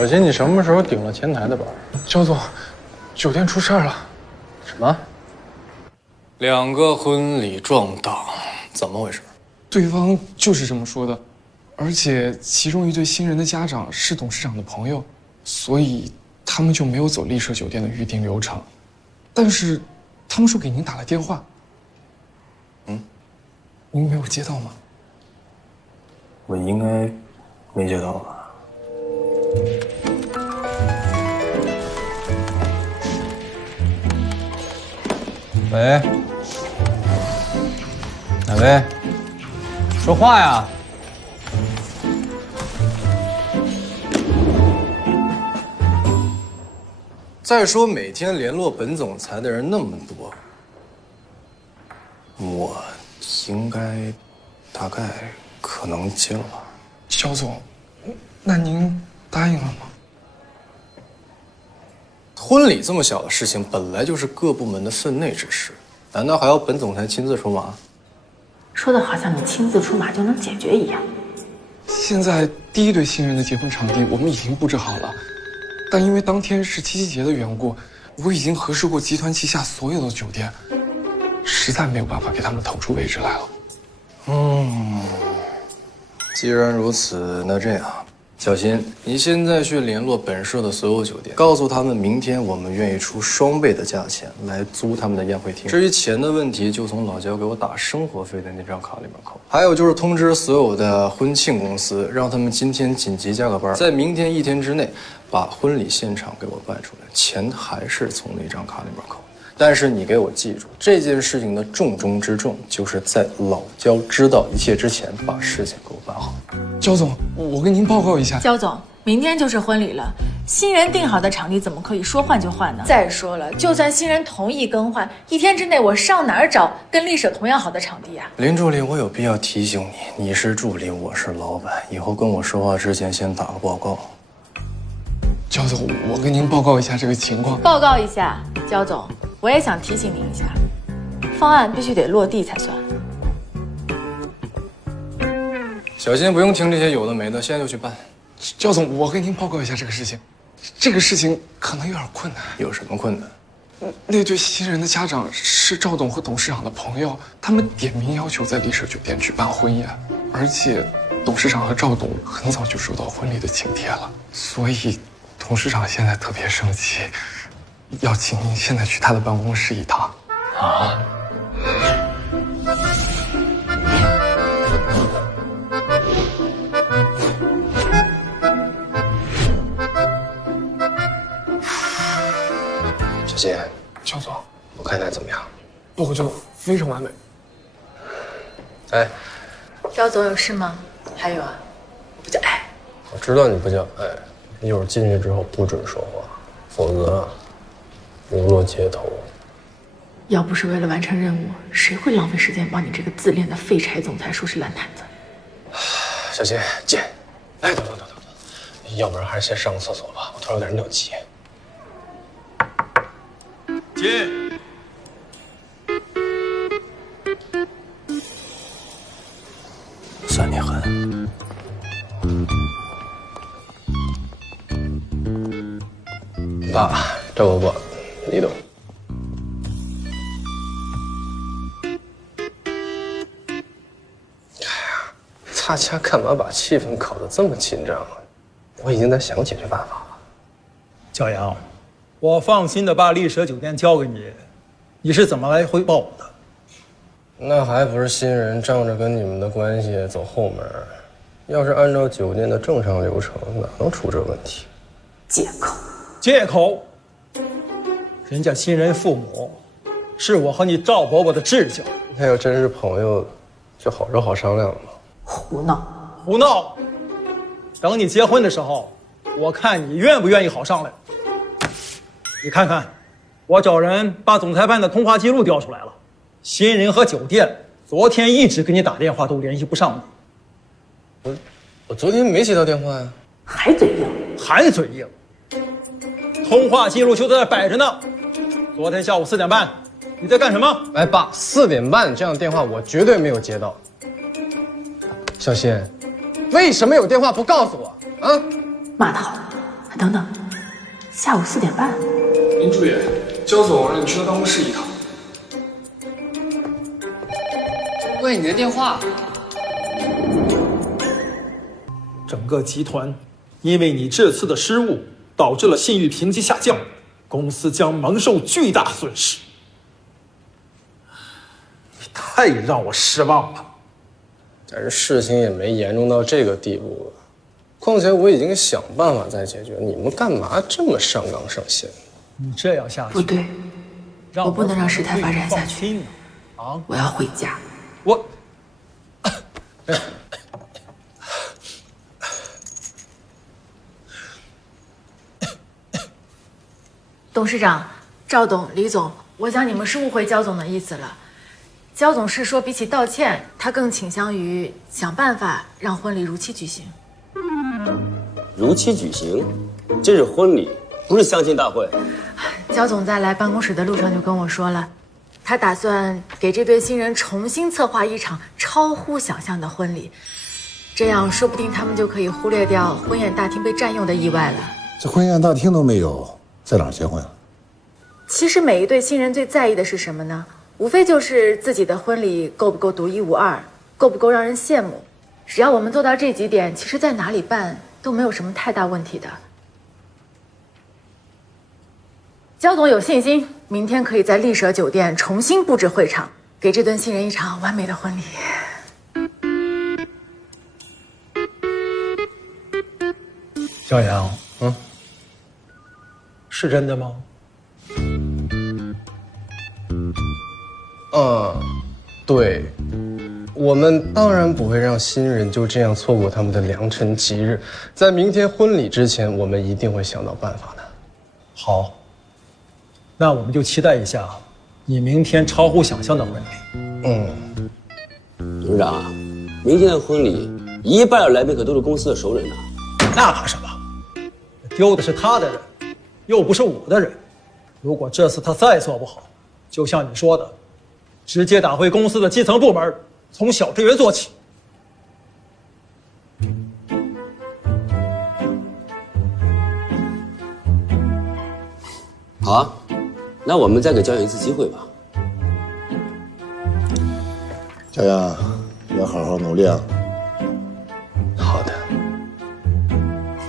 小新，你什么时候顶了前台的班？焦总，酒店出事儿了。什么？2个婚礼撞档，怎么回事？对方就是这么说的，而且其中一对新人的家长是董事长的朋友，所以他们就没有走丽舍酒店的预定流程。但是，他们说给您打了电话。您没有接到吗？我应该没接到吧？喂，哪位？说话呀！再说每天联络本总裁的人那么多，我应该大概可能接了吧。焦总，那您答应了吗？婚礼这么小的事情，本来就是各部门的分内之事，难道还要本总裁亲自出马？说的好像你亲自出马就能解决一样。现在第一对新人的结婚场地我们已经布置好了，但因为当天是七夕节的缘故，我已经核实过集团旗下所有的酒店，实在没有办法给他们腾出位置来了。既然如此，那这样，小新，你现在去联络本社的所有酒店，告诉他们明天我们愿意出双倍的价钱来租他们的宴会厅。至于钱的问题，就从老焦给我打生活费的那张卡里面扣。还有就是通知所有的婚庆公司，让他们今天紧急加个班，在明天1天之内把婚礼现场给我办出来，钱还是从那张卡里面扣。但是你给我记住，这件事情的重中之重，就是在老焦知道一切之前，把事情给我办好。焦总，我跟您报告一下，焦总，明天就是婚礼了，新人定好的场地怎么可以说换就换呢？再说了，就算新人同意更换，1天之内我上哪儿找跟丽舍同样好的场地啊？林助理，我有必要提醒你，你是助理，我是老板，以后跟我说话之前先打个报告。焦总，我跟您报告一下这个情况。报告一下，焦总，我也想提醒您一下，方案必须得落地才算。小新，不用听这些有的没的，现在就去办。焦总，我跟您报告一下这个事情，这个事情可能有点困难。有什么困难？那对新人的家长是赵董和董事长的朋友，他们点名要求在丽舍酒店举办婚宴，而且董事长和赵董很早就收到婚礼的请帖了，所以董事长现在特别生气，要请您现在去他的办公室一趟。啊？小新，焦总，我看他怎么样？我就非常完美。哎，焦总有事吗？还有啊，我不叫爱。我知道你不叫哎，一会儿进去之后不准说话，否则流落街头。要不是为了完成任务，谁会浪费时间帮你这个自恋的废柴总裁收拾烂摊子？小新，进。哎，等，要不然还是先上个厕所吧，我突然有点尿急。进。算你狠。爸，这我不，你懂。大家干嘛把气氛搞得这么紧张啊？我已经在想解决办法了。小杨，我放心的把丽舍酒店交给你，你是怎么来汇报我的？那还不是新人仗着跟你们的关系走后门？要是按照酒店的正常流程，哪能出这问题？借口。借口！人家新人父母是我和你赵伯伯的至交。那要真是朋友，就好说好商量了嘛。胡闹！胡闹！等你结婚的时候，我看你愿不愿意好商量。你看看，我找人把总裁办的通话记录调出来了。新人和酒店昨天一直给你打电话，都联系不上你。我昨天没接到电话呀。还嘴硬？还嘴硬？通话记录就在这摆着呢。昨天下午4点半，你在干什么？哎，爸，4点半这样的电话我绝对没有接到。小新，为什么有电话不告诉我啊？骂他好，他等等，下午4点半。林助理，焦总让你去他办公室一趟。喂，你的电话。整个集团因为你这次的失误，导致了信誉评级下降，公司将蒙受巨大损失。你太让我失望了。但是事情也没严重到这个地步吧？况且我已经想办法再解决，你们干嘛这么上纲上线？你这样下去不对，让我不能让事态发展下去。放心啊！我要回家。我。董事长、赵总、李总，我想你们是误会焦总的意思了。焦总是说，比起道歉，他更倾向于想办法让婚礼如期举行。如期举行？这是婚礼，不是相亲大会。焦总在来办公室的路上就跟我说了，他打算给这对新人重新策划一场超乎想象的婚礼，这样说不定他们就可以忽略掉婚宴大厅被占用的意外了。这婚宴大厅都没有，在哪儿结婚啊？其实每一对新人最在意的是什么呢？无非就是自己的婚礼够不够独一无二，够不够让人羡慕。只要我们做到这几点，其实在哪里办都没有什么太大问题的。焦总有信心，明天可以在丽舍酒店重新布置会场，给这对新人一场完美的婚礼。小杨，是真的吗？对，我们当然不会让新人就这样错过他们的良辰吉日，在明天婚礼之前，我们一定会想到办法的。好，那我们就期待一下你明天超乎想象的婚礼。董事长啊，明天的婚礼一半的来宾可都是公司的熟人呢。那怕什么？丢的是他的人，又不是我的人。如果这次他再做不好，就像你说的，直接打回公司的基层部门，从小职员做起。好啊，那我们再给焦阳一次机会吧。小杨，要好好努力啊！好的，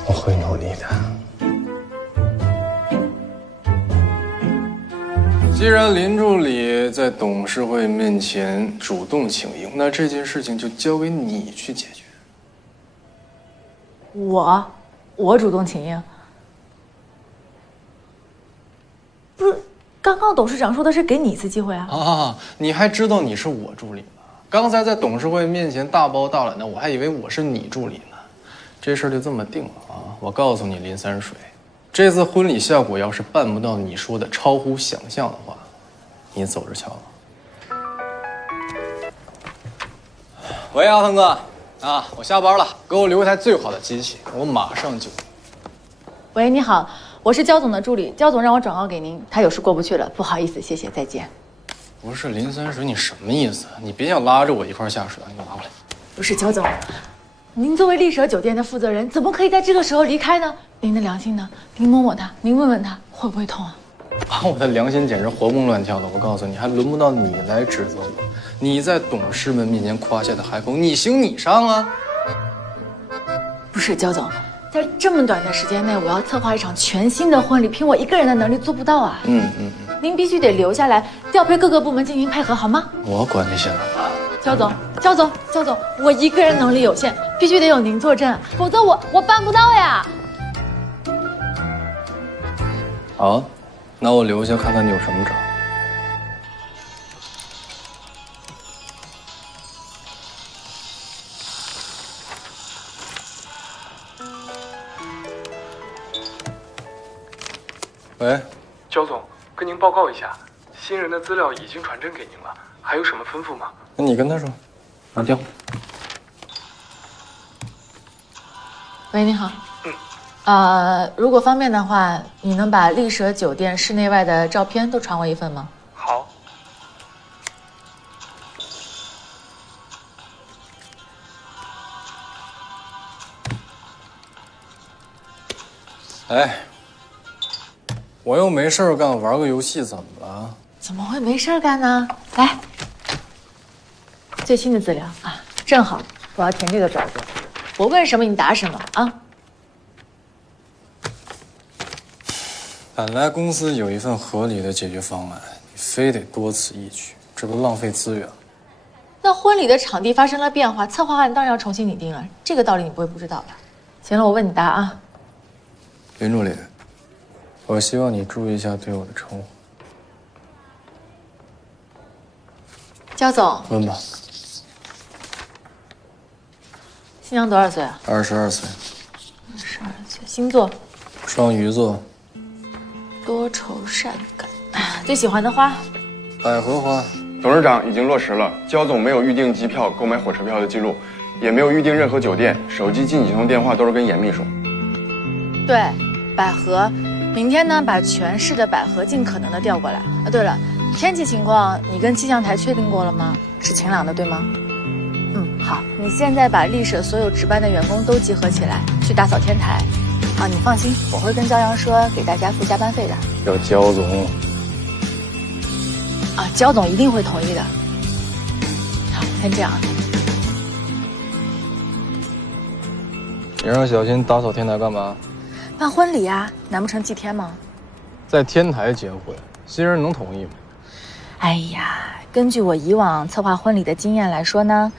我会努力的。既然林助理在董事会面前主动请缨，那这件事情就交给你去解决。我主动请缨？不是，刚刚董事长说的是给你一次机会啊！啊，你还知道你是我助理吗？刚才在董事会面前大包大揽的，我还以为我是你助理呢。这事儿就这么定了啊！我告诉你，林三水。这次婚礼效果要是办不到你说的超乎想象的话，你走着瞧吧。喂，阿腾哥，啊，我下班了，给我留一台最好的机器，我马上就。喂，你好，我是焦总的助理，焦总让我转告给您，他有事过不去了，不好意思，谢谢，再见。不是林三水，你什么意思？你别想拉着我一块下水，你拿过来。不是焦总，您作为丽舍酒店的负责人，怎么可以在这个时候离开呢？您的良心呢？您摸摸它，您问问他会不会痛啊？把我的良心简直活蹦乱跳的。我告诉你，还轮不到你来指责我。你在董事们面前夸下的海口，你行你上啊！不是焦总，在这么短的时间内，我要策划一场全新的婚礼，凭我一个人的能力做不到啊。您必须得留下来，调配各个部门进行配合，好吗？我管那些干嘛？焦总，我一个人能力有限，必须得有您坐镇，否则我办不到呀。好，那我留下看看你有什么招。喂，焦总，跟您报告一下，新人的资料已经传真给您了，还有什么吩咐吗？那你跟他说，拿掉。喂，你好。如果方便的话，你能把丽舍酒店室内外的照片都传我一份吗？好。哎，我又没事儿干，玩个游戏怎么了？怎么会没事儿干呢？来，最新的资料啊，正好我要填这个表格，我问什么你答什么啊。本来公司有一份合理的解决方案，你非得多此一举，这不浪费资源吗？那婚礼的场地发生了变化，策划案当然要重新拟定了，这个道理你不会不知道吧？行了，我问你答啊。林助理，我希望你注意一下对我的称呼。焦总，问吧。新娘多少岁啊22岁， ？22岁，星座双鱼座，多愁善感。最喜欢的花？百合花。董事长已经落实了，焦总没有预订机票、购买火车票的记录，也没有预订任何酒店，手机近几通电话都是跟严秘书。对，百合。明天呢，把全市的百合尽可能的调过来。啊，对了，天气情况你跟气象台确定过了吗？是晴朗的，对吗？好，你现在把丽舍所有值班的员工都集合起来，去打扫天台。啊，你放心，我会跟朝阳说给大家付加班费的。要焦总。啊，焦总一定会同意的。好，先这样。你让小新打扫天台干嘛？办婚礼啊，难不成祭天吗？在天台结婚，新人能同意吗？哎呀，根据我以往策划婚礼的经验来说呢，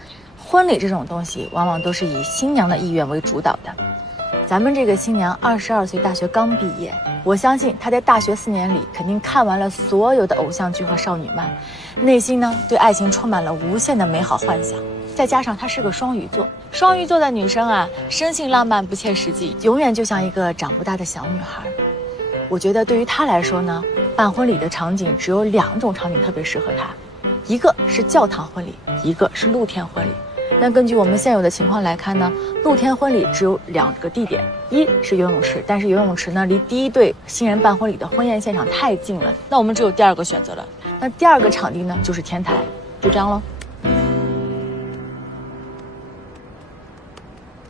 婚礼这种东西往往都是以新娘的意愿为主导的。咱们这个新娘22岁，大学刚毕业，我相信她在大学4年里肯定看完了所有的偶像剧和少女漫，内心呢对爱情充满了无限的美好幻想。再加上她是个双鱼座，双鱼座的女生啊，生性浪漫不切实际，永远就像一个长不大的小女孩。我觉得对于她来说呢，办婚礼的场景只有2种场景特别适合她，一个是教堂婚礼，一个是露天婚礼。那根据我们现有的情况来看呢，露天婚礼只有2个地点，一是游泳池，但是游泳池呢离第一对新人办婚礼的婚宴现场太近了，那我们只有第2个选择了。那第2个场地呢就是天台，就这样喽。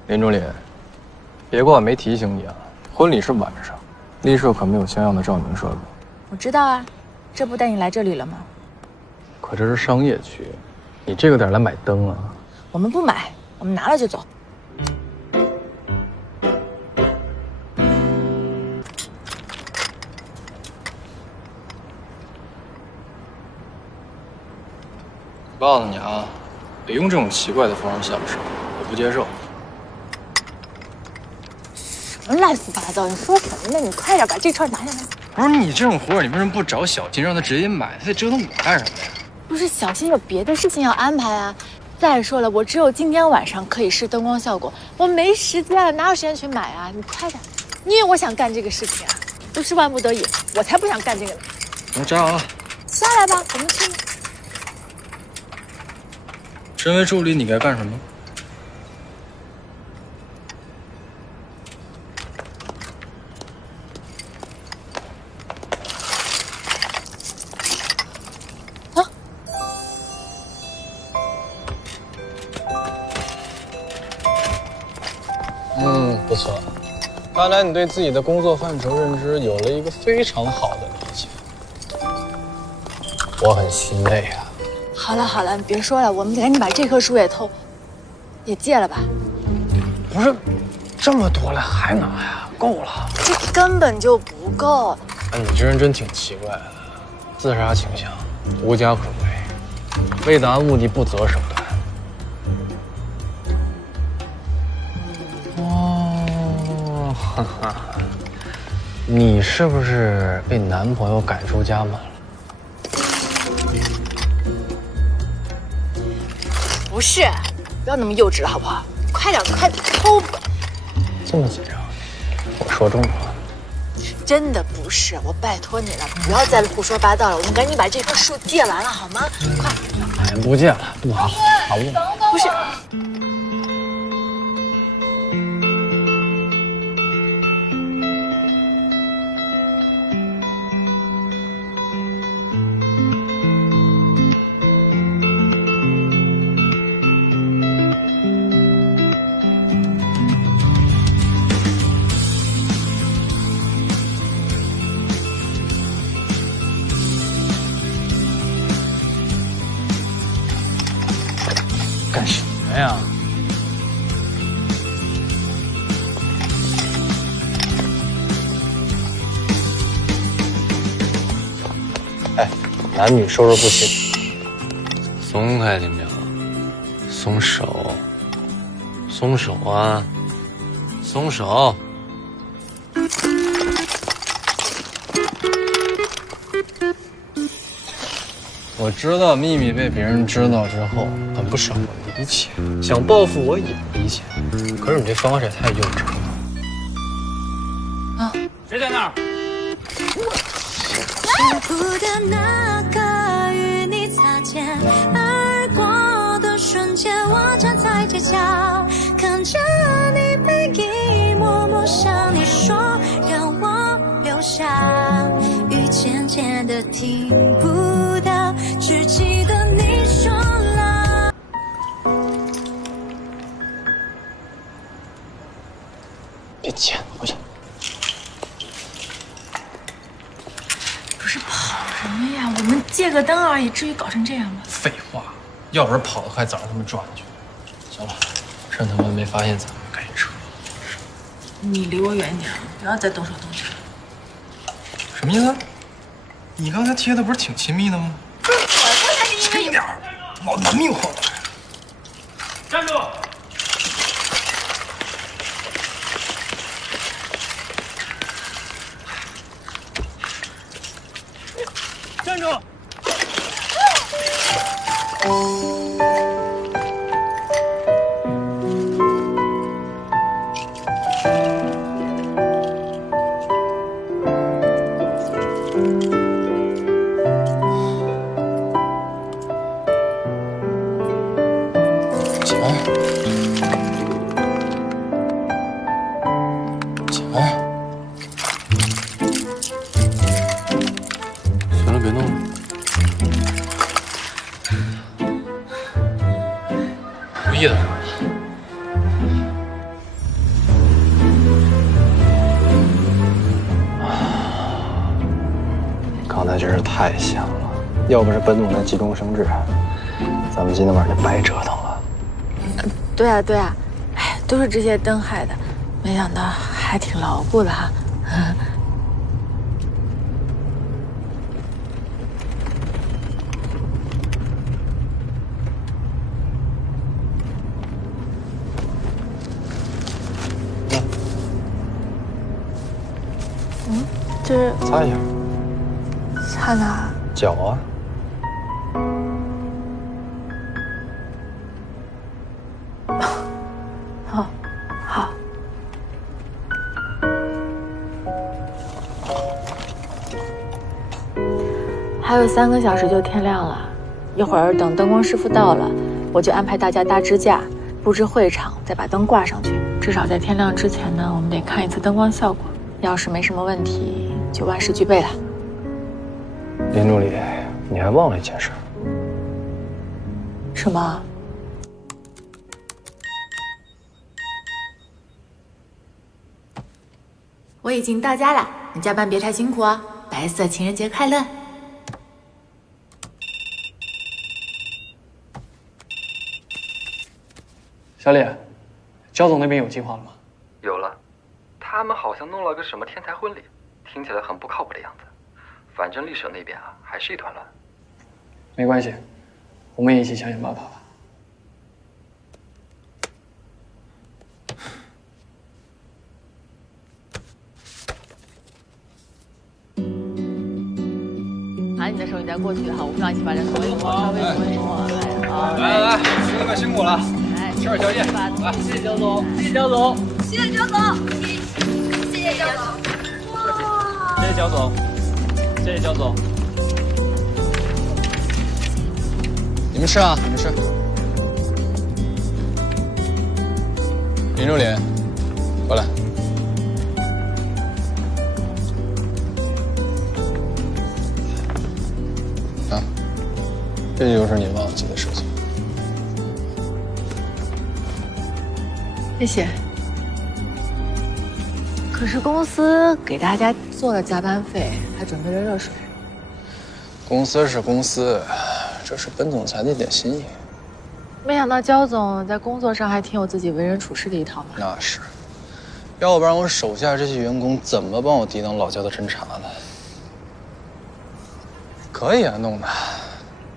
林助理，别怪我没提醒你啊，婚礼是晚上，丽舍可没有相应的照明设备。我知道啊，这不带你来这里了吗？可这是商业区，你这个点来买灯啊？我们不买，我们拿了就走。告诉你啊，别用这种奇怪的方式下手，我不接受。什么乱七八糟？你说什么呢？你快点把这串拿下来。不是你这种活儿，你为什么不找小金让他直接买？他得折腾我干什么呀？不是小新有别的事情要安排啊。再说了，我只有今天晚上可以试灯光效果，我没时间了，哪有时间去买啊？你快点！你以为我想干这个事情啊？不是万不得已，我才不想干这个呢。那扎好了，下来吧，我们去。身为助理，你该干什么？不错，看来你对自己的工作范畴认知有了一个非常好的理解，我很欣慰啊。好了好了，你别说了，我们赶紧把这棵树也借了吧。不是，这么多了还拿呀？够了。这根本就不够。哎，你这人真挺奇怪的，自杀倾向，无家可归，为达目的不择手段。哦，哈哈，你是不是被男朋友赶出家门了？不是，不要那么幼稚了好不好？快点偷吧。这么紧张？我说中了。真的不是，我拜托你了，不要再胡说八道了。我们赶紧把这棵树借完了好吗？快！哎，不借了，不好，好不？不是。呀？哎，男女授受不亲。松开林淼，松手，松手啊，松手。我知道秘密被别人知道之后，很不舍我的一切，想报复我也理解，可是你这方式也太幼稚了。啊，谁在那儿？幸福的那个与你擦肩而过的瞬间，我站在街角，看着你背影，默默向你说，让我留下，雨渐渐的听不到，只记得你说了。别捡，回去。不是跑什么呀？我们借个灯而已，至于搞成这样吗？废话，要不是跑得快，早让他们抓进去。行了，趁他们没发现咱们，赶紧撤。你离我远点，不要再动手动脚。什么意思？你刚才贴的不是挺亲密的吗？我才是轻点儿，老难命活的。站住！站住！行了，别弄了。故意的。刚才真是太香了，要不是本总那急中生智，咱们今天晚上就白折腾了。对啊对啊，哎，都是这些灯害的，没想到还挺牢固的哈。这是擦一下。擦哪？脚啊。好，好。还有3个小时就天亮了，一会儿等灯光师傅到了，我就安排大家搭支架，布置会场，再把灯挂上去。至少在天亮之前呢，我们得看一次灯光效果。要是没什么问题，就万事俱备了。林助理，你还忘了一件事。什么？我已经到家了，你加班别太辛苦哦。白色情人节快乐！小李，焦总那边有计划了吗？有了，他们好像弄了个什么天才婚礼，听起来很不靠谱的样子。反正丽舍那边啊，还是一团乱。没关系，我们也一起想想办法吧。拿你的手，你再过去的好，我们俩一起把这搓一搓，稍微搓一搓。好，来，兄弟们辛苦了，吃点宵夜。来，谢谢焦总，谢谢焦总，谢谢焦总，谢谢焦总。哇！谢谢焦总，谢谢焦总。你们吃啊，你们吃。林助理，过来。啊，这就是你忘记的事情。谢谢。可是公司给大家做了加班费，还准备了热水。公司是公司，这是本总裁的一点心意。没想到焦总在工作上还挺有自己为人处事的一套嘛。那是，要不然我手下这些员工怎么帮我抵挡老焦的侦查呢？可以啊，弄的，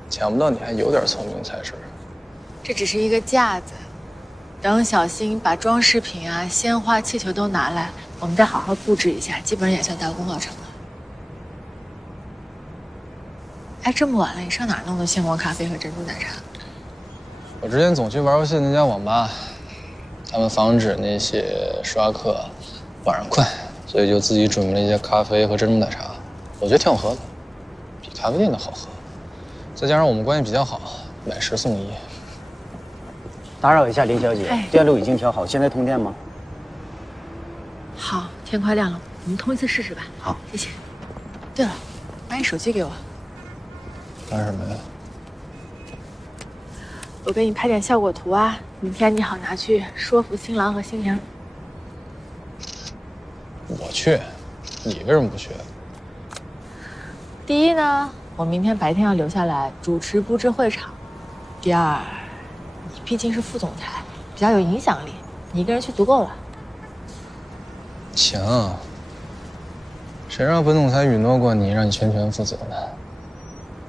想不到你还有点聪明才是。这只是一个架子，等小新把装饰品啊、鲜花、气球都拿来，我们再好好布置一下，基本上也算大功告成了。哎，这么晚了，你上哪儿弄的现磨咖啡和珍珠奶茶？我之前总去玩游戏的那家网吧，他们防止那些刷客晚上困，所以就自己准备了一些咖啡和珍珠奶茶，我觉得挺好喝的，比咖啡店的好喝。再加上我们关系比较好，买10送1。打扰一下，林小姐，电路已经调好，现在通电吗？好，天快亮了，我们通一次试试吧。好，谢谢。对了，把你手机给我。干什么呀？我给你拍点效果图啊，明天你好拿去说服新郎和新娘。我去，你为什么不去？第一呢，我明天白天要留下来主持布置会场。第二，你毕竟是副总裁，比较有影响力，你一个人去足够了。行，谁让本总裁允诺过你，让你全权负责呢？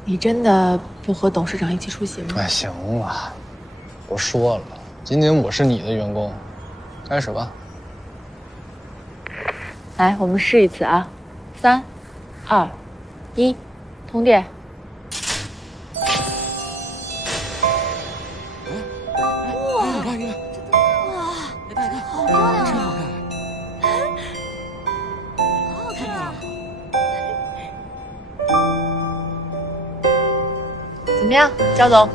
你真的不和董事长一起出席吗？哎，行了，不说了，今天我是你的员工，开始吧。来，我们试一次啊，3、2、1，通电。怎么样，焦总？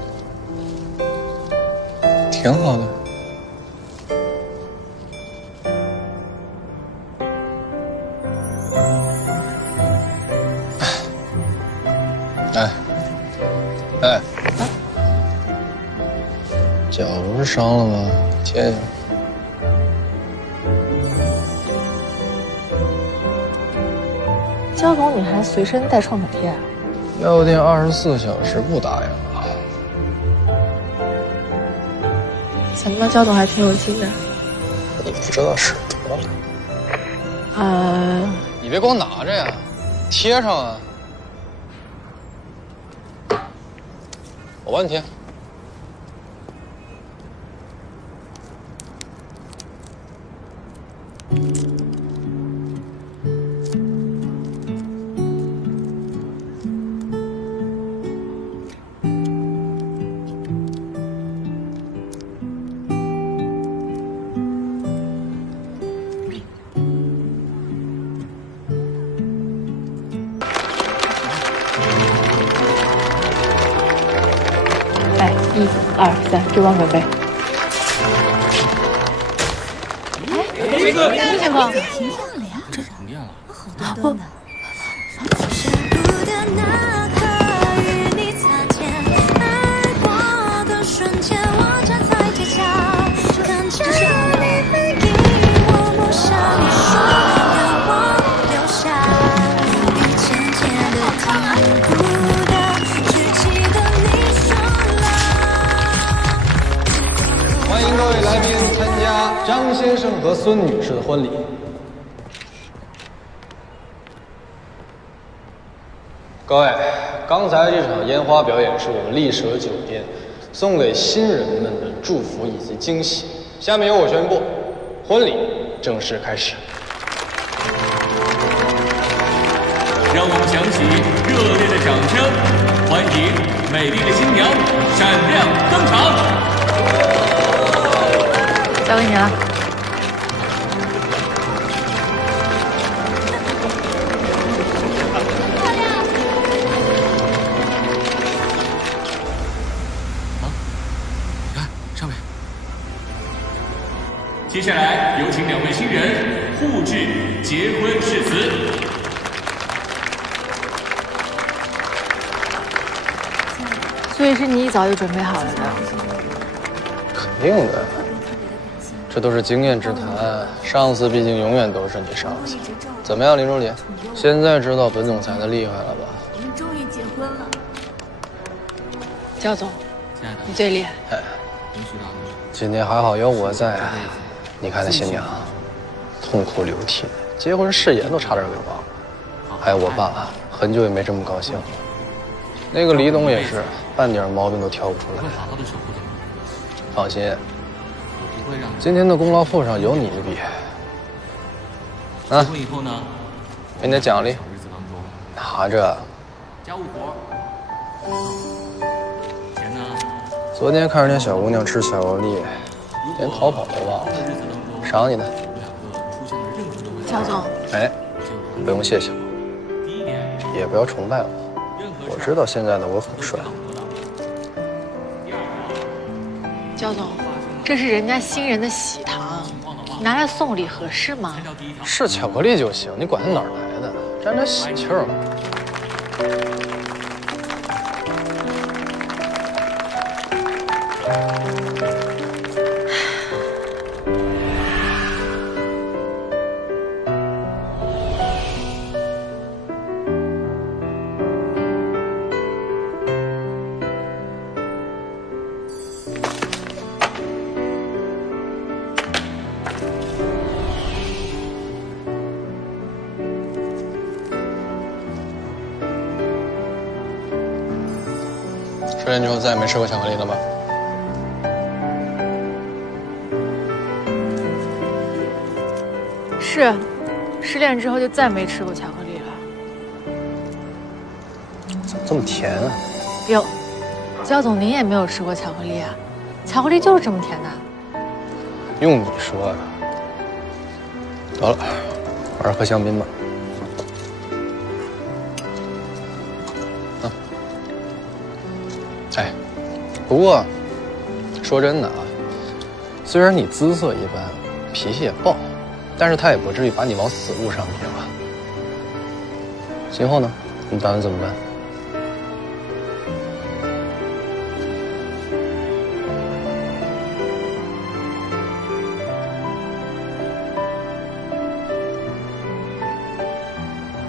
挺好的。哎，脚不是伤了吗？贴一下。焦总，你还随身带创可贴啊？药店24小时不打烊啊。想不到焦总还挺有心的。你不知道使多了。你别光拿着呀，贴上啊。我帮你贴。1、2、3，追光准备。哎，什么情况？挺漂亮，这充电了，好端端的。舍不得那刻与你擦肩而过的瞬间，我站在街角，看着你背影，默默向你说，让我留下一渐渐的听不得，只记得你说了。欢迎各位来宾参加张先生和孙女士的婚礼。各位，刚才这场烟花表演是我们丽舍酒店送给新人们的祝福以及惊喜。下面由我宣布，婚礼正式开始。让我们响起热烈的掌声，欢迎美丽的新娘闪亮登场。交给你了。接下来有请2位新人互致结婚誓词。所以是你一早就准备好了的？肯定的，这都是经验之谈。上司毕竟永远都是你上司。怎么样，林助理？现在知道本总裁的厉害了吧？我们终于结婚了。焦总，你最厉害。今天还好有我在，你看那新娘，痛哭流涕，结婚誓言都差点给忘了。还有我爸，很久也没这么高兴了。那个李董也是，半点毛病都挑不出来。放心，今天的功劳簿上有你一笔。啊，以后呢，给你的奖励，拿着。家务活。钱呢？昨天看着那小姑娘吃巧克力，连逃跑都忘了，赏你的。肖总，哎，不用谢谢我，也不要崇拜我。我知道现在的我很帅。焦总，这是人家新人的喜糖，拿来送礼合适吗？是巧克力就行，你管它哪儿来的，沾点喜气儿嘛。失恋之后再也没吃过巧克力了吧？是，失恋之后就再没吃过巧克力了。怎么这么甜啊？哟，焦总您也没有吃过巧克力啊？巧克力就是这么甜的。用你说的。得了，我还是喝香槟吧。哎，不过说真的啊，虽然你姿色一般，脾气也暴，但是他也不至于把你往死路上逼吧？今后呢，你打算怎么办？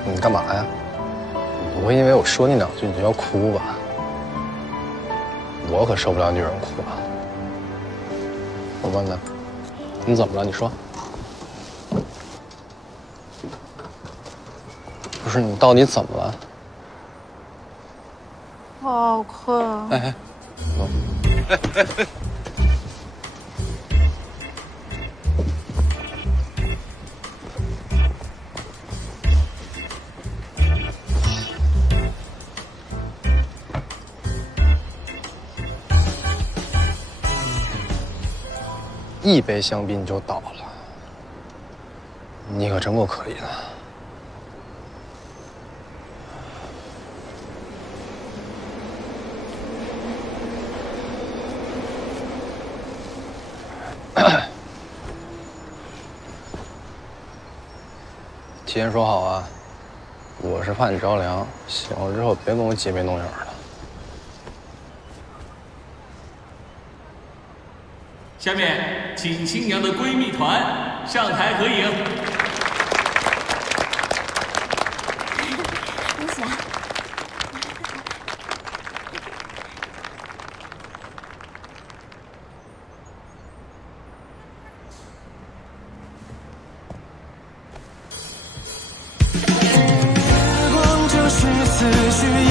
你干嘛呀？你不会因为我说你两句你就要哭吧？我可受不了女人哭啊！我问问，你怎么了？你说。不是你到底怎么了？我好困。哎，走。哎。一杯香槟就倒了，你可真够可以的。提前说好啊，我是怕你着凉，醒了之后别跟我姐妹弄眼的。下面，请新娘的闺蜜团上台合影。恭喜啊！光就是思绪。